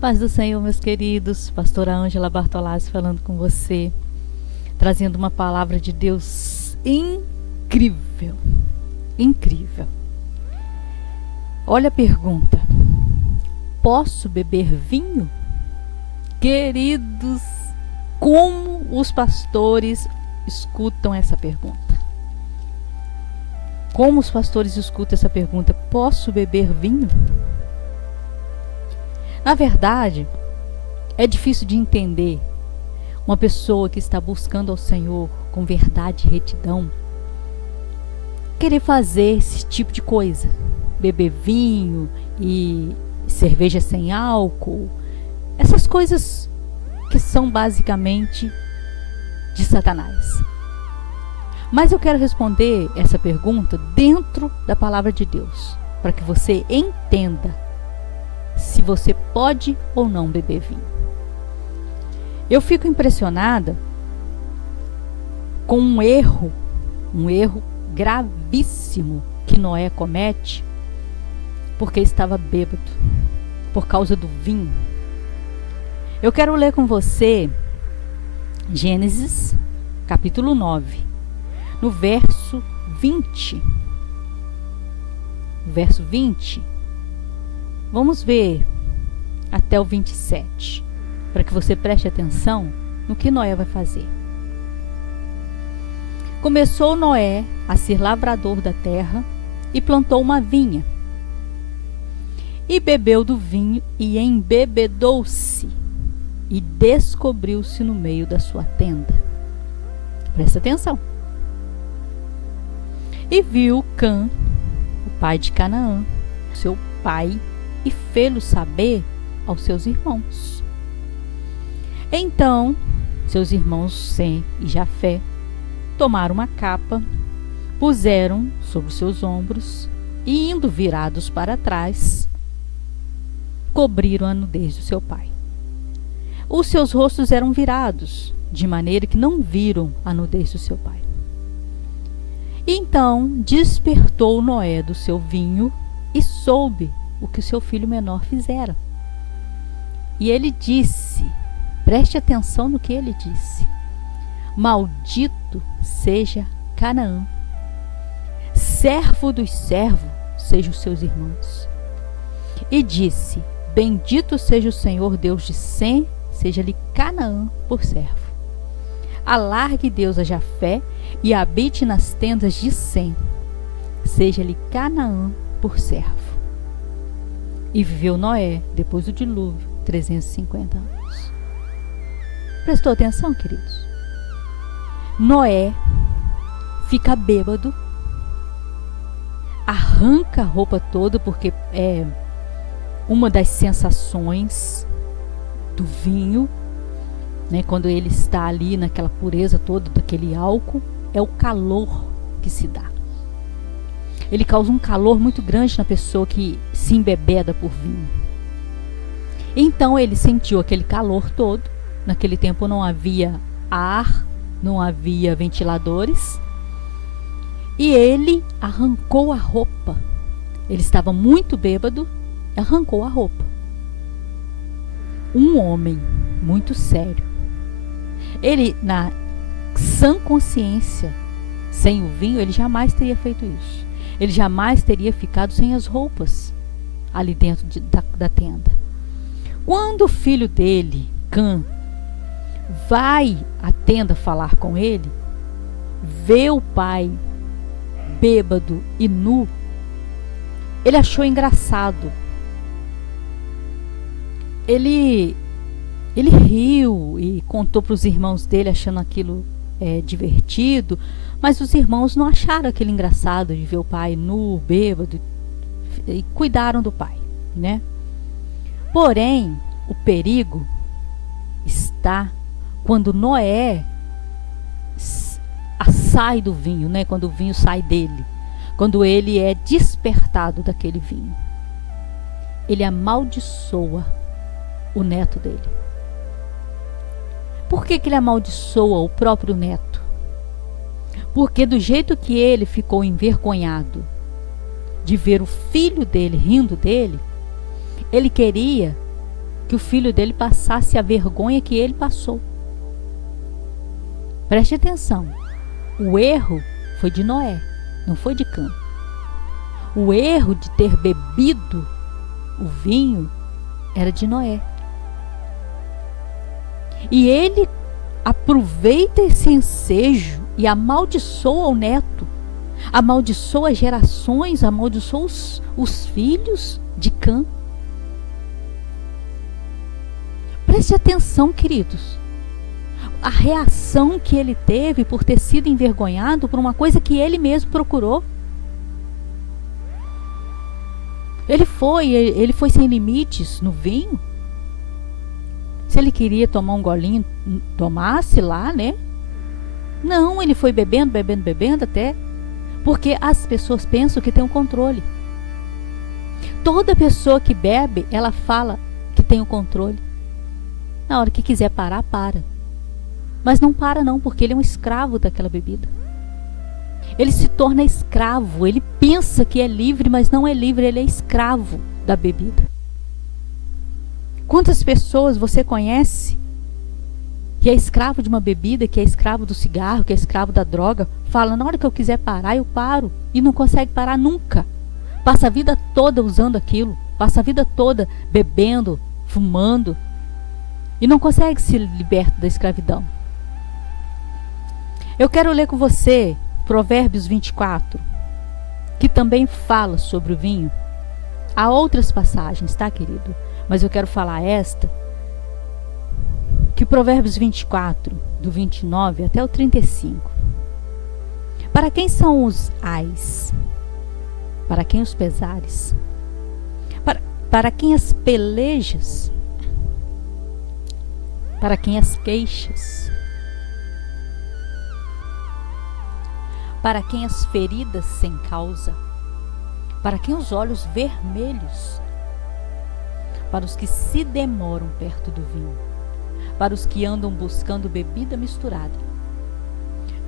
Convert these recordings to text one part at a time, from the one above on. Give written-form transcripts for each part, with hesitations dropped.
Paz do Senhor, meus queridos. Pastora Ângela Bartolazzi falando com você, trazendo uma palavra de Deus incrível, incrível. Olha a pergunta: posso beber vinho? Queridos, como os pastores escutam essa pergunta? Como os pastores escutam essa pergunta? Posso beber vinho? Na verdade, é difícil de entender uma pessoa que está buscando ao Senhor com verdade e retidão querer fazer esse tipo de coisa, beber vinho e cerveja sem álcool, essas coisas que são basicamente de Satanás. Mas eu quero responder essa pergunta dentro da palavra de Deus, para que você entenda se você pode ou não beber vinho. Eu fico impressionada com um erro gravíssimo que Noé comete, porque estava bêbado, por causa do vinho. Eu quero ler com você Gênesis, capítulo 9, no verso 20. Verso 20. Vamos ver até o 27, para que você preste atenção no que Noé vai fazer. Começou Noé a ser lavrador da terra e plantou uma vinha. E bebeu do vinho e embebedou-se e descobriu-se no meio da sua tenda. Presta atenção. E viu Cã, o pai de Canaã, seu pai, e fê-lo saber aos seus irmãos. Então, seus irmãos Sem e Jafé tomaram uma capa, puseram sobre seus ombros e, indo virados para trás, cobriram a nudez do seu pai. Os seus rostos eram virados, de maneira que não viram a nudez do seu pai. Então despertou Noé do seu vinho e soube o que o seu filho menor fizera. E ele disse, preste atenção no que ele disse: maldito seja Canaã, servo dos servos sejam os seus irmãos. E disse, bendito seja o Senhor Deus de Sem, seja-lhe Canaã por servo. Alargue Deus a Jafé e habite nas tendas de Sem, seja-lhe Canaã por servo. E viveu Noé, depois do dilúvio, 350 anos. Prestou atenção, queridos? Noé fica bêbado, arranca a roupa toda, porque é uma das sensações do vinho, né? Quando ele está ali naquela pureza toda daquele álcool, é o calor que se dá. Ele causa um calor muito grande na pessoa que se embebeda por vinho. Então ele sentiu aquele calor todo. Naquele tempo não havia ar, não havia ventiladores. E ele arrancou a roupa. Ele estava muito bêbado, arrancou a roupa. Um homem muito sério. Ele, na sã consciência, sem o vinho, ele jamais teria feito isso. Ele jamais teria ficado sem as roupas ali dentro da tenda. Quando o filho dele, Cã, vai à tenda falar com ele, vê o pai bêbado e nu, ele achou engraçado. Ele riu e contou para os irmãos dele, achando aquilo divertido, mas os irmãos não acharam aquilo engraçado de ver o pai nu, bêbado, e cuidaram do pai, né? Porém, o perigo está quando Noé sai do vinho, né? Quando o vinho sai dele, quando ele é despertado daquele vinho, ele amaldiçoa o neto dele. Por que ele amaldiçoa o próprio neto? Porque do jeito que ele ficou envergonhado de ver o filho dele rindo dele, ele queria que o filho dele passasse a vergonha que ele passou. Preste atenção. O erro foi de Noé, não foi de Cã. O erro de ter bebido o vinho era de Noé. E ele aproveita esse ensejo e amaldiçoa o neto, amaldiçoa as gerações, amaldiçoa os filhos de Cã. Preste atenção, queridos. A reação que ele teve por ter sido envergonhado por uma coisa que ele mesmo procurou. Ele foi sem limites no vinho. Se ele queria tomar um golinho, tomasse lá, né? Não, ele foi bebendo até. Porque as pessoas pensam que tem um controle. Toda pessoa que bebe, ela fala que tem o controle. Na hora que quiser parar, para. Mas não para não, porque ele é um escravo daquela bebida. Ele se torna escravo, ele pensa que é livre, mas não é livre, ele é escravo da bebida. Quantas pessoas você conhece que é escravo de uma bebida, que é escravo do cigarro, que é escravo da droga, fala, na hora que eu quiser parar, eu paro, e não consegue parar nunca. Passa a vida toda usando aquilo, passa a vida toda bebendo, fumando, e não consegue se libertar da escravidão. Eu quero ler com você Provérbios 24, que também fala sobre o vinho. Há outras passagens, tá, querido? Mas eu quero falar esta, que Provérbios 24, do 29 até o 35. Para quem são os ais? Para quem os pesares? Para quem as pelejas? Para quem as queixas? Para quem as feridas sem causa? Para quem os olhos vermelhos? Para os que se demoram perto do vinho, para os que andam buscando bebida misturada.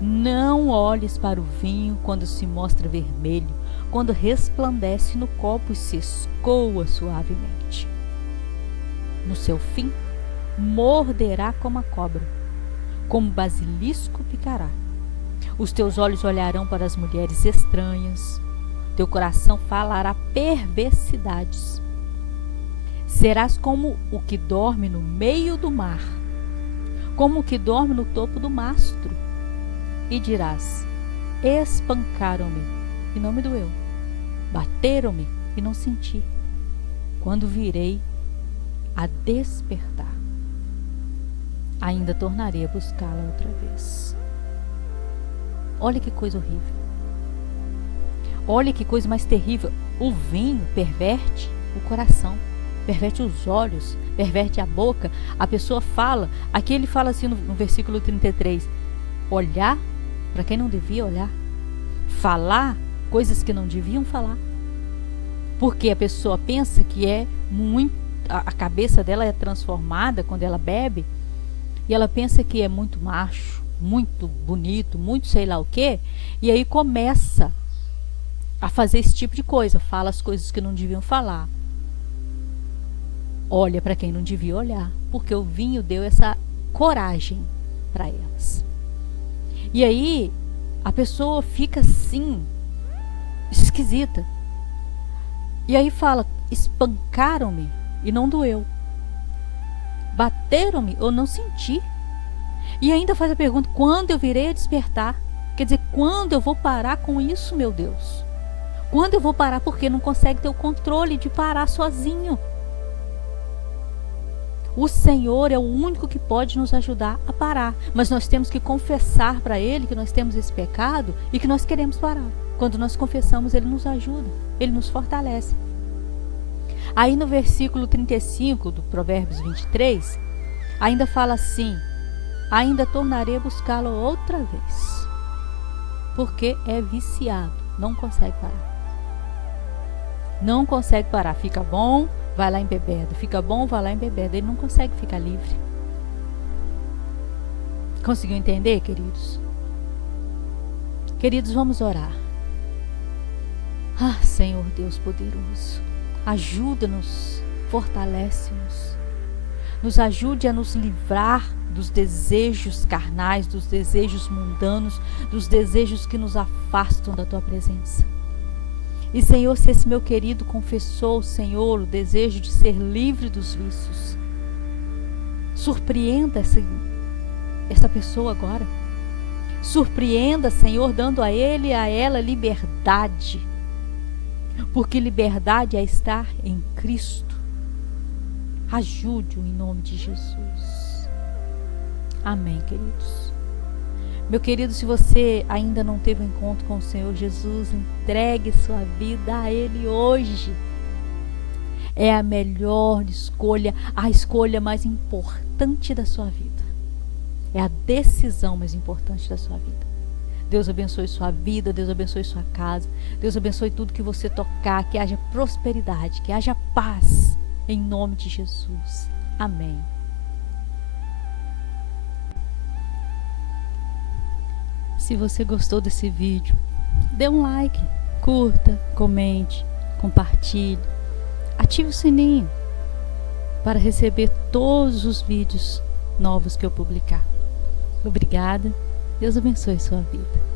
Não olhes para o vinho quando se mostra vermelho, quando resplandece no copo e se escoa suavemente. No seu fim, morderá como a cobra, como basilisco picará. Os teus olhos olharão para as mulheres estranhas, teu coração falará perversidades. Serás como o que dorme no meio do mar, como o que dorme no topo do mastro, e dirás, espancaram-me e não me doeu, bateram-me e não senti, quando virei a despertar, ainda tornarei a buscá-la outra vez. Olha que coisa horrível. Olha que coisa mais terrível. O vinho perverte o coração, perverte os olhos, perverte a boca. A pessoa fala, aqui ele fala assim no versículo 33, olhar para quem não devia olhar, falar coisas que não deviam falar, porque a pessoa pensa que é muito, a cabeça dela é transformada quando ela bebe, e ela pensa que é muito macho, muito bonito, muito sei lá o quê, e aí começa a fazer esse tipo de coisa, fala as coisas que não deviam falar, olha para quem não devia olhar, porque o vinho deu essa coragem para elas. E aí a pessoa fica assim, esquisita. E aí fala, espancaram-me e não doeu, bateram-me eu não senti. E ainda faz a pergunta, quando eu virei a despertar? Quer dizer, quando eu vou parar com isso, meu Deus? Quando eu vou parar? Porque não consegue ter o controle de parar sozinho. O Senhor é o único que pode nos ajudar a parar. Mas nós temos que confessar para Ele que nós temos esse pecado e que nós queremos parar. Quando nós confessamos, Ele nos ajuda, Ele nos fortalece. Aí no versículo 35 do Provérbios 23, ainda fala assim, ainda tornarei a buscá-lo outra vez, porque é viciado, não consegue parar. Não consegue parar, fica bom, vai lá embebeda, fica bom, vai lá embebeda, ele não consegue ficar livre. Conseguiu entender, queridos? Queridos, vamos orar. Ah, Senhor Deus poderoso, ajuda-nos, fortalece-nos, Nos ajude a nos livrar dos desejos carnais, dos desejos mundanos, dos desejos que nos afastam da tua presença. E Senhor, se esse meu querido confessou, Senhor, o desejo de ser livre dos vícios, surpreenda essa pessoa agora. Surpreenda, Senhor, dando a ele e a ela liberdade. Porque liberdade é estar em Cristo. Ajude-o em nome de Jesus. Amém, queridos. Meu querido, se você ainda não teve um encontro com o Senhor Jesus, entregue sua vida a Ele hoje. É a melhor escolha, a escolha mais importante da sua vida. É a decisão mais importante da sua vida. Deus abençoe sua vida, Deus abençoe sua casa, Deus abençoe tudo que você tocar, que haja prosperidade, que haja paz, em nome de Jesus. Amém. Se você gostou desse vídeo, dê um like, curta, comente, compartilhe, ative o sininho para receber todos os vídeos novos que eu publicar. Obrigada. Deus abençoe sua vida.